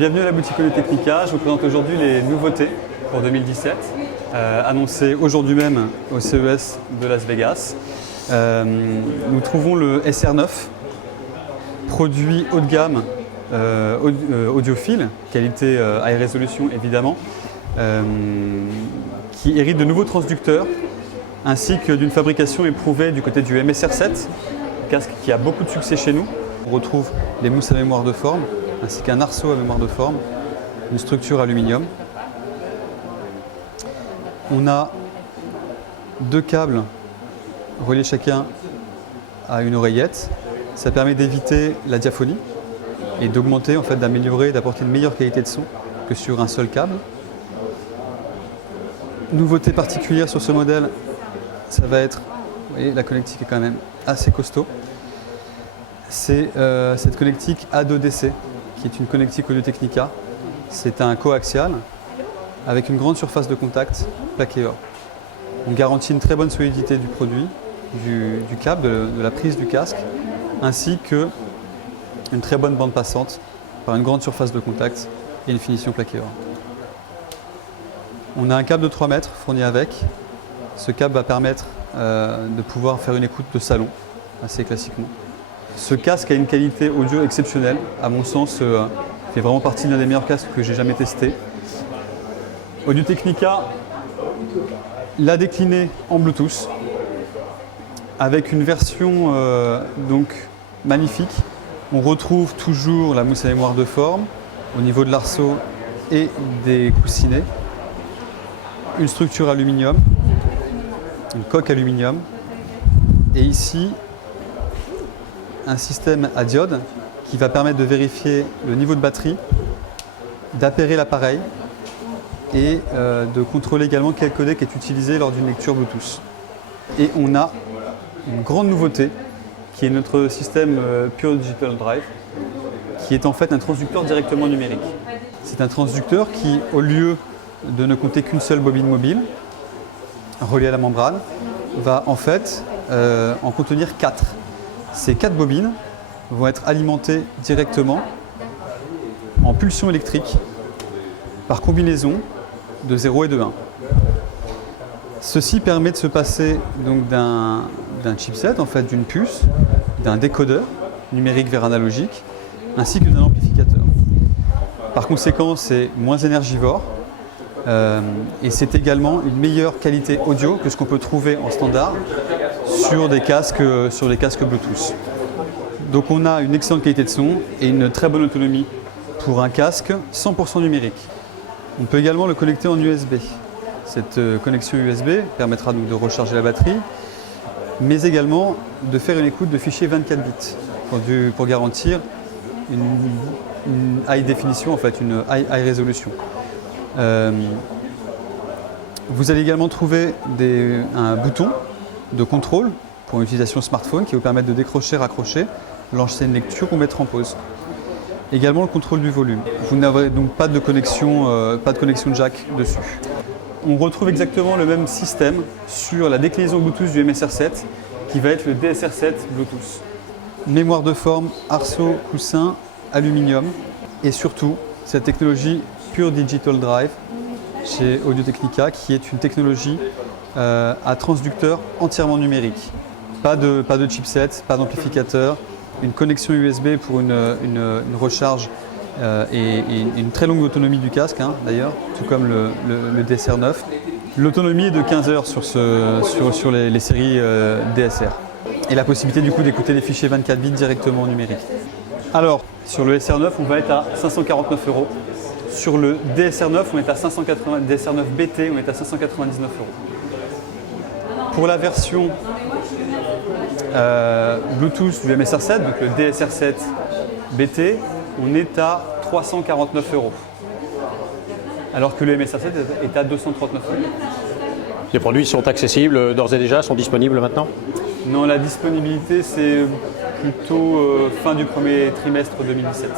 Bienvenue à la boutique Audio-Technica. Je vous présente aujourd'hui les nouveautés pour 2017, annoncées aujourd'hui même au CES de Las Vegas. Nous trouvons le SR9, produit haut de gamme, audiophile, qualité high résolution évidemment, qui hérite de nouveaux transducteurs ainsi que d'une fabrication éprouvée du côté du MSR7, casque qui a beaucoup de succès chez nous. On retrouve les mousses à mémoire de forme ainsi qu'un arceau à mémoire de forme, une structure aluminium. On a deux câbles reliés chacun à une oreillette. Ça permet d'éviter la diaphonie et d'augmenter, en fait, d'améliorer, d'apporter une meilleure qualité de son que sur un seul câble. Nouveauté particulière sur ce modèle, ça va être, vous voyez, la connectique est quand même assez costaud. C'est cette connectique A2DC, qui est une connectique Audio-Technica. C'est un coaxial avec une grande surface de contact plaqué or. On garantit une très bonne solidité du produit, du câble, de la prise du casque, ainsi qu'une très bonne bande passante par une grande surface de contact et une finition plaqué or. On a un câble de 3 mètres fourni avec. Ce câble va permettre de pouvoir faire une écoute de salon, assez classiquement. Ce casque a une qualité audio exceptionnelle, à mon sens, fait vraiment partie d'un des meilleurs casques que j'ai jamais testé. Audio-Technica l'a décliné en Bluetooth avec une version donc magnifique. On retrouve toujours la mousse à mémoire de forme au niveau de l'arceau et des coussinets, une structure aluminium, une coque aluminium, et ici un système à diode qui va permettre de vérifier le niveau de batterie, d'appairer l'appareil et de contrôler également quel codec est utilisé lors d'une lecture Bluetooth. Et on a une grande nouveauté qui est notre système Pure Digital Drive, qui est en fait un transducteur directement numérique. C'est un transducteur qui, au lieu de ne compter qu'une seule bobine mobile reliée à la membrane, va en fait en contenir 4. Ces 4 bobines vont être alimentées directement en pulsion électrique par combinaison de 0 et de 1. Ceci permet de se passer donc d'un chipset, en fait, d'une puce, d'un décodeur numérique vers analogique, ainsi que d'un amplificateur. Par conséquent, c'est moins énergivore et c'est également une meilleure qualité audio que ce qu'on peut trouver en standard sur des casques Bluetooth. Donc on a une excellente qualité de son et une très bonne autonomie pour un casque 100% numérique. On peut également le connecter en USB. Cette connexion USB permettra donc de recharger la batterie, mais également de faire une écoute de fichiers 24 bits pour garantir une high définition, en fait, une high résolution. Vous allez également trouver un bouton de contrôle pour une utilisation smartphone qui vous permet de décrocher, raccrocher, lancer une lecture ou mettre en pause. Également le contrôle du volume. Vous n'aurez donc pas de connexion jack dessus. On retrouve exactement le même système sur la déclinaison Bluetooth du MSR7 qui va être le DSR7 Bluetooth. Mémoire de forme, arceau, coussin, aluminium et surtout cette technologie Pure Digital Drive chez Audio-Technica qui est une technologie à transducteur entièrement numérique. Pas de chipset, pas d'amplificateur, une connexion USB pour une recharge et une très longue autonomie du casque, d'ailleurs, tout comme le DSR9. L'autonomie est de 15 heures sur les séries DSR. Et la possibilité du coup d'écouter des fichiers 24 bits directement en numérique. Alors, sur le SR9, on va être à 549 €. Sur le DSR9, on est à 580, DSR9 BT, on est à 599 €. Pour la version Bluetooth du MSR7, donc le DSR7 BT, on est à 349 €. Alors que le MSR7 est à 239 €. Les produits sont accessibles d'ores et déjà, sont disponibles maintenant? Non, la disponibilité c'est plutôt fin du premier trimestre 2017.